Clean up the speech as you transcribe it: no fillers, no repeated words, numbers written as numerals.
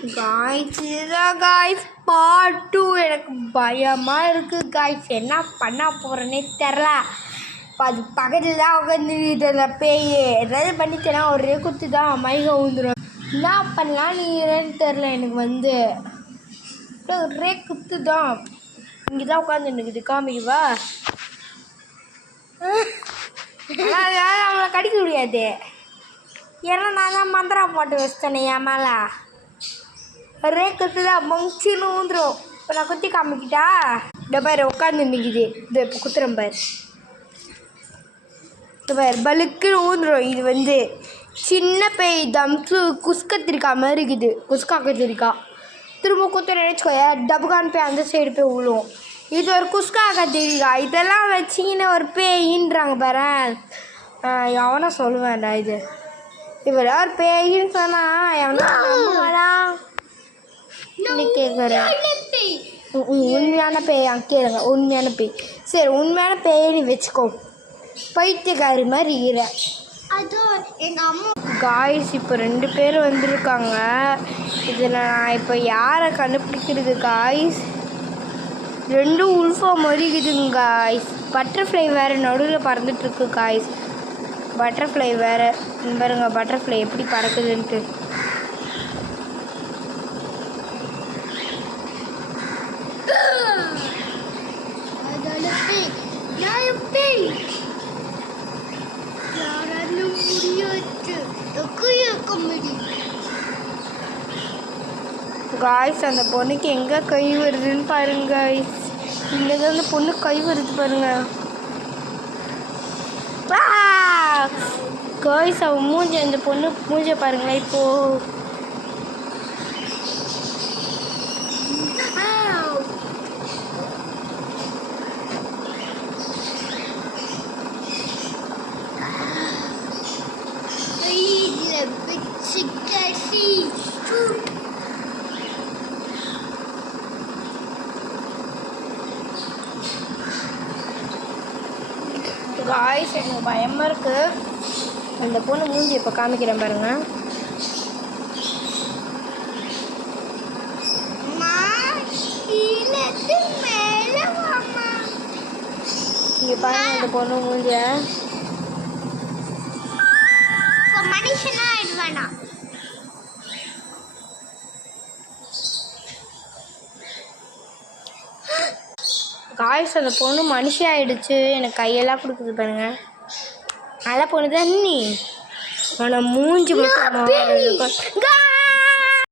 Guys part 2 எனக்கு பயமாக இருக்குது காய்ஸ். என்ன பண்ண போகிறேன்னே தெரில. அது பக்கத்தில் தான் உட்காந்துக்கிட்டு பேய் ஏதாவது பண்ணித்தேன்னா ஒரே குத்து தான் மயக்கம் வந்துடும். என்ன பண்ணலாம் நீன்னு தெரில. எனக்கு ஒரே குத்து தான். இங்கே தான் உட்காந்துருக்குது. காமிக்குவா நம்மளை கடிக்க முடியாது. ஏன்னா நான் தான் மந்திரம் போட்டு வச்சிட்டேனே என் மேலே. ஒரே குத்து தான் மங்கின்னு ஊந்துடும். இப்போ நான் குத்தி காமிக்கிட்டா இந்த பாரு உட்காந்து நிற்கிது. இது இப்போ குத்துறேன் பாரு. இந்த பாரு பலுக்குன்னு ஊந்துடும். இது சின்ன பேய் தம்சு குஸ்கத்திரிக்கா மாதிரி இருக்குது. குஸ்கா கத்திரிக்கா திரும்ப குத்த நினச்சிக்கோய டபுகான் பேய் அந்த சைடு போய் விழுவும். இது ஒரு குஸ்கா கத்திரிக்கா. இதெல்லாம் வச்சிங்கன்னு ஒரு பேயின்றாங்க பாரு. எவனா சொல்லுவேன்டா இது இவரா ஒரு பேயின்னு சொன்னா எவனா கேட்குறேன். உண்மையான பேய் கேளுங்க. உண்மையான பேய் சரி உண்மையான பேயை நீ வச்சுக்கோ. பைத்தியக்காரி மாதிரி இருக்கிற. எங்கள் அம்மா காய்ஸ் இப்போ 2 பேர் வந்திருக்காங்க. இதில் நான் இப்போ யாரை கண்டுபிடிக்கிறது காய்ஸ்? 2 உல்ஃபா மறிக்குதுங்க காய்ஸ். பட்டர்ஃப்ளை வேறு நடுவில் பறந்துட்டுருக்கு காய்ஸ். பட்டர்ஃப்ளை வேறு பாருங்க. பட்டர்ஃப்ளை எப்படி பறக்குதுன்ட்டு. காய்ஸ் அந்த பொண்ணுக்கு எங்கே கை வருதுன்னு பாருங்க காய்ஸ். இங்கே தான் அந்த பொண்ணு கை வருது பாருங்க காய்ஸ். அவன் மூஞ்சி அந்த பொண்ணு மூஞ்ச பாருங்க. இப்போ காய்ஸ் எனக்கு பயமாக இருக்குது. அந்த பொண்ணு மூஞ்சி இப்போ காமிக்கிறேன் பாருங்க. இங்கே பாருங்க அந்த பொண்ணு மூஞ்சிய. காய்ஸ் அந்த பொண்ணு மனுஷி ஆயிடுச்சு. எனக்கு கையெல்லாம் கொடுக்குது பாருங்க. நல்ல பொண்ணு தான் நீ. ஆனால் மூஞ்சி மட்டும்